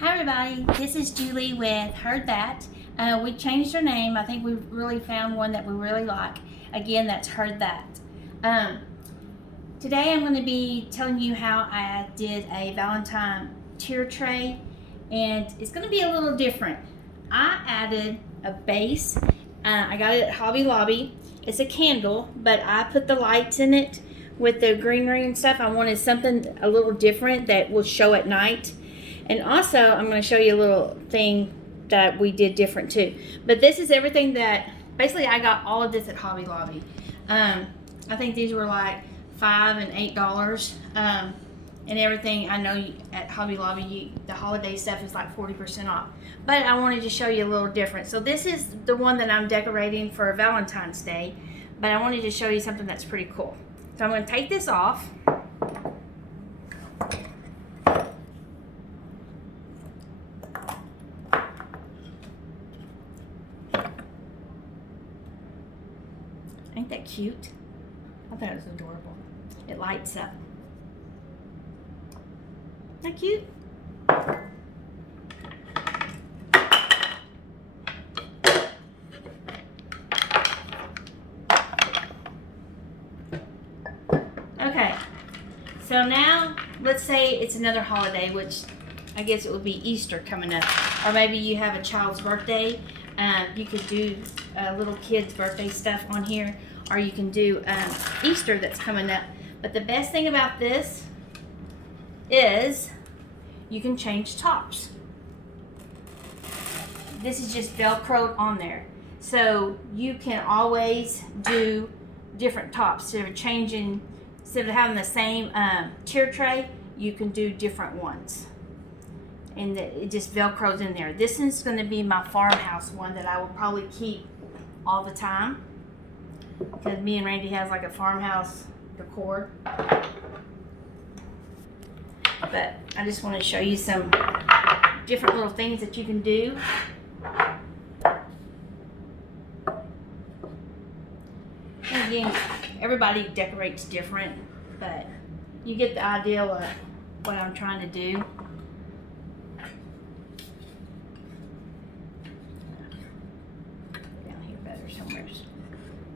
Hi everybody, this is Julie with Heard That. We changed our name. I think we really found one that we really like. Again, that's Heard That. Today I'm going to be telling you how I did a Valentine tier tray, and it's going to be a little different. I added a base. I got it at Hobby Lobby. It's a candle, but I put the lights in it with the greenery and stuff. I wanted something a little different that will show at night. And also, I'm going to show you a little thing that we did different too. But this is everything that, basically I got all of this at Hobby Lobby. I think these were like $5 and $8. And everything, I know at Hobby Lobby, the holiday stuff is like 40% off. But I wanted to show you a little different. So this is the one that I'm decorating for Valentine's Day. But I wanted to show you something that's pretty cool. So I'm going to take this off. Ain't that cute? I thought it was adorable. It lights up. Isn't that cute? Okay, so now let's say it's another holiday, which I guess it would be Easter coming up, or maybe you have a child's birthday. You could do little kids' birthday stuff on here, or you can do Easter that's coming up. But the best thing about this is you can change tops. This is just Velcroed on there, so you can always do different tops. So instead of having the same tier tray, you can do different ones. And it just Velcro's in there. This is going to be my farmhouse one that I will probably keep all the time, because me and Randy has like a farmhouse decor. But I just want to show you some different little things that you can do. And again, everybody decorates different, but you get the idea of what I'm trying to do. Down here better somewhere.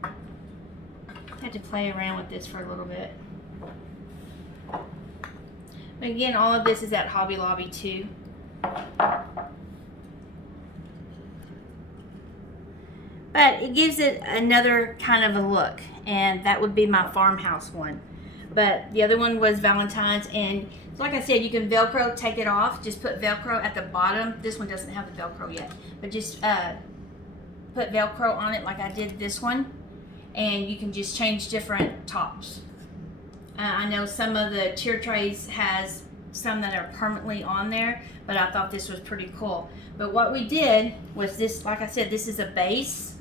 I had to play around with this for a little bit. But again, all of this is at Hobby Lobby too. But it gives it another kind of a look, and that would be my farmhouse one. But the other one was Valentine's, and like I said, you can Velcro, take it off, just put Velcro at the bottom. This one doesn't have the Velcro yet, but just put Velcro on it like I did this one, and you can just change different tops. I know some of the tier trays has some that are permanently on there, but I thought this was pretty cool. But what we did was this, like I said, this is a base.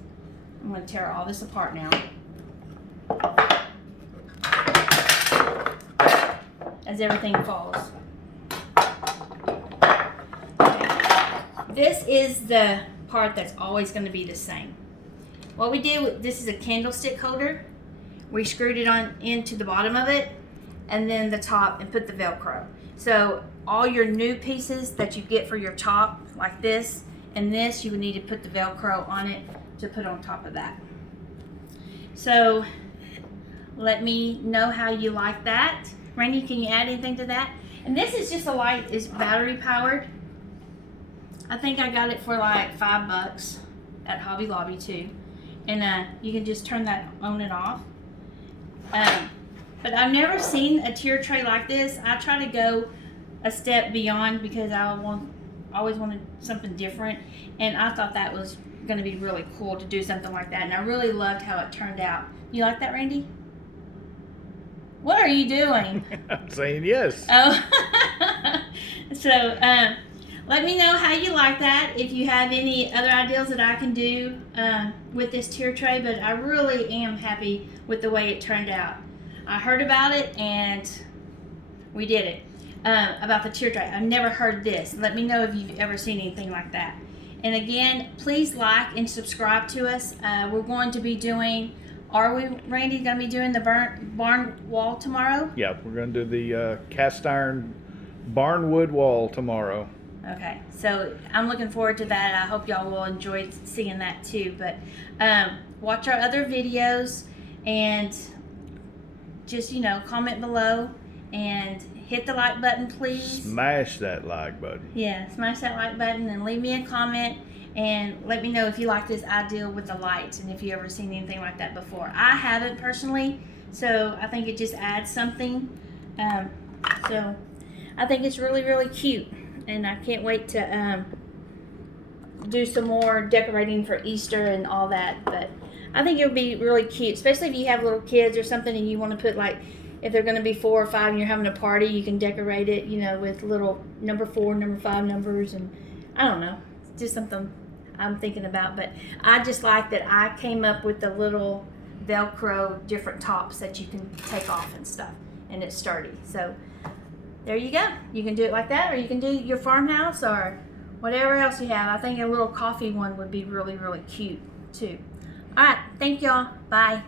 I'm going to tear all this apart now, as everything falls. Okay. This is the part that's always going to be the same. What we did, this is a candlestick holder. We screwed it on into the bottom of it, and then the top, and put the Velcro. So all your new pieces that you get for your top, like this and this, you would need to put the Velcro on it to put on top of that. So let me know how you like that. Randy, can you add anything to that? And this is just a light, it's battery powered. I think I got it for like $5 at Hobby Lobby too. And you can just turn that on and off. But I've never seen a tier tray like this. I try to go a step beyond because I always wanted something different, and I thought that was going to be really cool to do something like that, and I really loved how it turned out. You like that, Randy? What are you doing? I'm saying yes. Oh, so let me know how you like that. If you have any other ideas that I can do with this tier tray, but I really am happy with the way it turned out. I heard about it and we did it. About the tier tray, I've never heard this. Let me know if you've ever seen anything like that. And again, please like and subscribe to us. We're going to be doing, are we, Randy, going to be doing the barn wall tomorrow? Yeah, we're going to do the cast iron barn wood wall tomorrow. Okay, so I'm looking forward to that. I hope y'all will enjoy seeing that too. But watch our other videos and just, comment below and hit the like button, please. Smash that like button. Yeah, smash that like button and leave me a comment and let me know if you like this idea with the lights and if you ever seen anything like that before. I haven't personally, so I think it just adds something. So I think it's really, really cute, and I can't wait to do some more decorating for Easter and all that. But I think it would be really cute, especially if you have little kids or something and you want to put, like, if they're going to be 4 or 5 and you're having a party, you can decorate it, with little number 4, number 5 numbers, and I don't know, it's just something I'm thinking about. But I just like that I came up with the little Velcro different tops that you can take off and stuff, and it's sturdy. So there you go. You can do it like that, or you can do your farmhouse or whatever else you have. I think a little coffee one would be really, really cute too. All right, thank y'all. Bye.